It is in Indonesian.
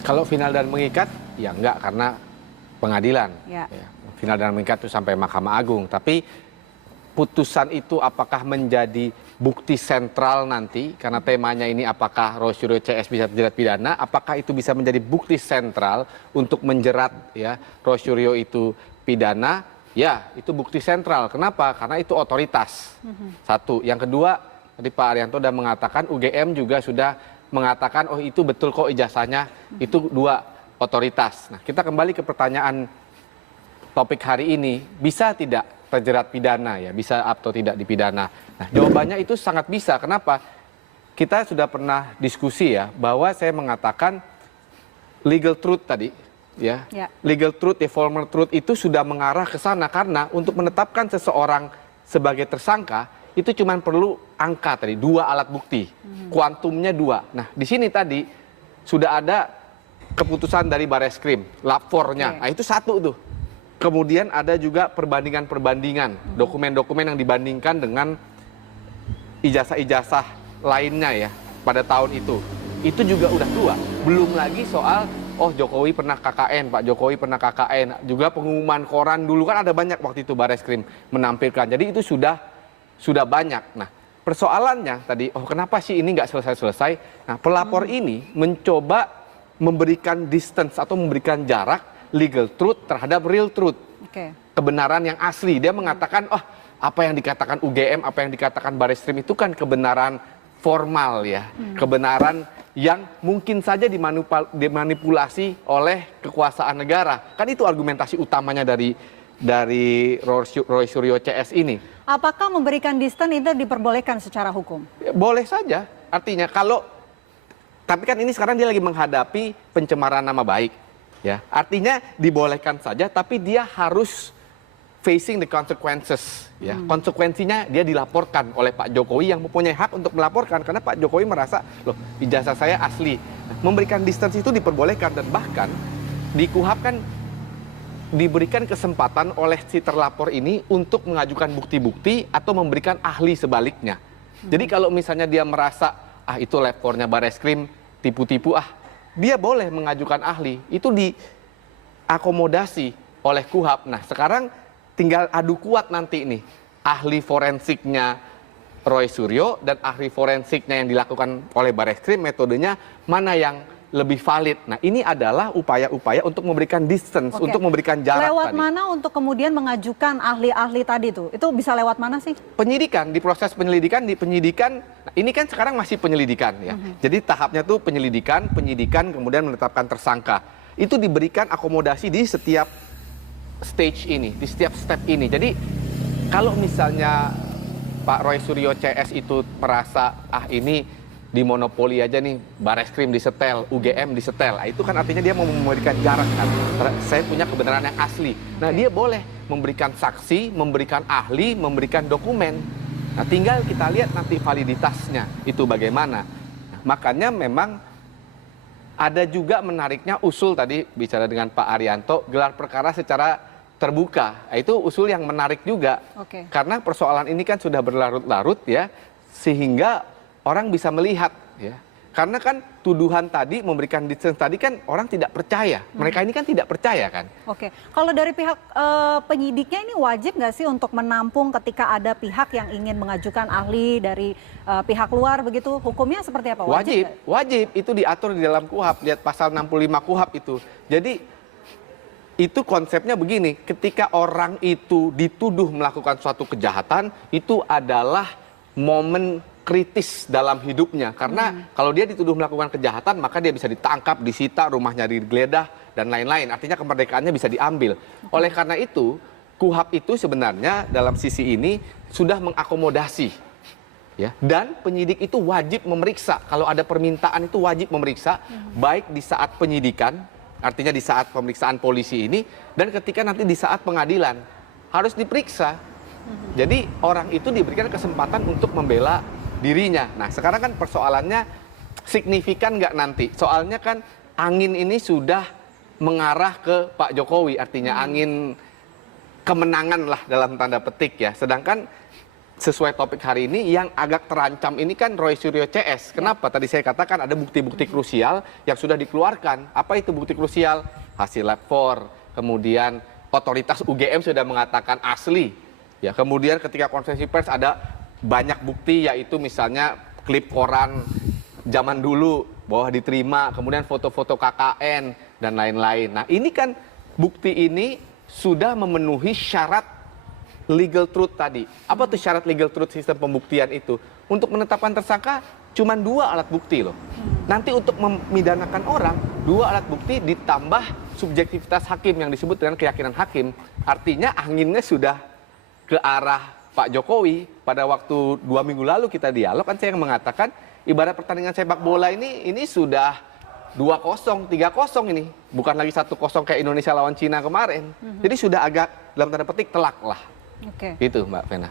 Kalau final dan mengikat, ya enggak, karena pengadilan. Ya. Ya, final dan mengikat itu sampai Mahkamah Agung. Tapi putusan itu apakah menjadi bukti sentral nanti, karena temanya ini apakah Roy Suryo CS bisa terjerat pidana, apakah itu bisa menjadi bukti sentral untuk menjerat ya Roy Suryo itu pidana, ya itu bukti sentral. Kenapa? Karena itu otoritas. Satu. Yang kedua, tadi Pak Arianto sudah mengatakan, UGM juga sudah mengatakan, oh itu betul kok ijazahnya, itu dua otoritas. Nah, kita kembali ke pertanyaan topik hari ini, bisa tidak terjerat pidana ya, bisa atau tidak dipidana. Nah, jawabannya itu sangat bisa. Kenapa? Kita sudah pernah diskusi ya, bahwa saya mengatakan legal truth tadi, ya. Legal truth, formal truth itu sudah mengarah ke sana, karena untuk menetapkan seseorang sebagai tersangka, itu cuma perlu angka tadi, 2 alat bukti, kuantumnya 2. Nah, di sini tadi sudah ada keputusan dari Bareskrim, lapornya, nah itu 1 tuh. Kemudian ada juga perbandingan-perbandingan, dokumen-dokumen yang dibandingkan dengan ijazah-ijazah lainnya ya pada tahun itu. Itu juga udah 2. Belum lagi soal, oh Jokowi pernah KKN, Pak Jokowi pernah KKN. Juga pengumuman koran dulu kan ada banyak waktu itu Bareskrim menampilkan. Jadi itu sudah banyak. Nah, persoalannya tadi, oh kenapa sih ini nggak selesai-selesai? Nah, pelapor ini mencoba memberikan distance atau memberikan jarak legal truth terhadap real truth. Kebenaran yang asli. Dia mengatakan, oh apa yang dikatakan UGM, apa yang dikatakan Bareskrim itu kan kebenaran formal ya. Kebenaran yang mungkin saja dimanipulasi oleh kekuasaan negara. Kan itu argumentasi utamanya dari Roy Suryo CS ini. Apakah memberikan distance itu diperbolehkan secara hukum? Boleh saja. Artinya kalau, tapi kan ini sekarang dia lagi menghadapi pencemaran nama baik. Ya, artinya dibolehkan saja, tapi dia harus facing the consequences. Ya, konsekuensinya dia dilaporkan oleh Pak Jokowi yang mempunyai hak untuk melaporkan, karena Pak Jokowi merasa, loh ijazah saya asli. Nah, memberikan distance itu diperbolehkan, dan bahkan di KUHP kan diberikan kesempatan oleh si terlapor ini untuk mengajukan bukti-bukti atau memberikan ahli sebaliknya. Jadi kalau misalnya dia merasa, itu lapornya Bareskrim tipu-tipu, dia boleh mengajukan ahli. Itu diakomodasi oleh KUHP. Nah, sekarang tinggal adu kuat nanti nih. Ahli forensiknya Roy Suryo dan ahli forensiknya yang dilakukan oleh Bareskrim, metodenya mana yang lebih valid. Nah, ini adalah upaya-upaya untuk memberikan distance, untuk memberikan jarak. Lewat tadi. mana untuk kemudian mengajukan ahli-ahli tadi tuh? Itu bisa lewat mana sih? Penyidikan, di proses penyelidikan, di penyidikan. Nah, ini kan sekarang masih penyelidikan ya. Jadi tahapnya tuh penyidikan, kemudian menetapkan tersangka. Itu diberikan akomodasi di setiap stage ini, di setiap step ini. Jadi kalau misalnya Pak Roy Suryo CS itu merasa, ini dimonopoli aja nih, Bareskrim disetel, UGM disetel. Nah, itu kan artinya dia mau memberikan jarak kan. Saya punya kebenaran yang asli. Nah, dia boleh memberikan saksi, memberikan ahli, memberikan dokumen. Nah, tinggal kita lihat nanti validitasnya itu bagaimana. Nah, makanya memang ada juga menariknya usul tadi bicara dengan Pak Arianto, gelar perkara secara terbuka. Nah, itu usul yang menarik juga. Karena persoalan ini kan sudah berlarut-larut ya, sehingga orang bisa melihat ya. Karena kan tuduhan tadi, memberikan distance tadi kan orang tidak percaya. Mereka ini kan tidak percaya kan. Kalau dari pihak penyidiknya ini wajib nggak sih untuk menampung ketika ada pihak yang ingin mengajukan ahli dari pihak luar begitu? Hukumnya seperti apa? Wajib. Itu diatur di dalam KUHP. Lihat pasal 65 KUHP itu. Jadi itu konsepnya begini, ketika orang itu dituduh melakukan suatu kejahatan, itu adalah momen kritis dalam hidupnya. Karena kalau dia dituduh melakukan kejahatan, maka dia bisa ditangkap, disita, rumahnya digeledah, dan lain-lain. Artinya kemerdekaannya bisa diambil. Oleh karena itu, KUHP itu sebenarnya dalam sisi ini sudah mengakomodasi. Ya. Dan penyidik itu wajib memeriksa. Kalau ada permintaan itu wajib memeriksa, baik di saat penyidikan, artinya di saat pemeriksaan polisi ini, dan ketika nanti di saat pengadilan. Harus diperiksa. Jadi orang itu diberikan kesempatan untuk membela dirinya. Nah, sekarang kan persoalannya signifikan nggak nanti? Soalnya kan angin ini sudah mengarah ke Pak Jokowi, artinya angin kemenangan lah dalam tanda petik ya. Sedangkan sesuai topik hari ini yang agak terancam ini kan Roy Suryo CS. Kenapa? Tadi saya katakan ada bukti-bukti krusial yang sudah dikeluarkan. Apa itu bukti krusial? Hasil lab 4, kemudian otoritas UGM sudah mengatakan asli. Ya, kemudian ketika konferensi pers ada banyak bukti, yaitu misalnya klip koran zaman dulu bahwa diterima, kemudian foto-foto KKN dan lain-lain. Nah, ini kan bukti ini sudah memenuhi syarat legal truth tadi. Apa tuh syarat legal truth sistem pembuktian itu? Untuk menetapkan tersangka cuma 2 alat bukti loh. Nanti untuk memidanakan orang, 2 alat bukti ditambah subjektivitas hakim yang disebut dengan keyakinan hakim. Artinya anginnya sudah ke arah Pak Jokowi. Pada waktu 2 minggu lalu kita dialog, kan saya yang mengatakan ibarat pertandingan sepak bola ini sudah 2-0, 3-0 ini. Bukan lagi 1-0 kayak Indonesia lawan Cina kemarin. Jadi sudah agak dalam tanda petik telak lah. Oke. Itu Mbak Vena.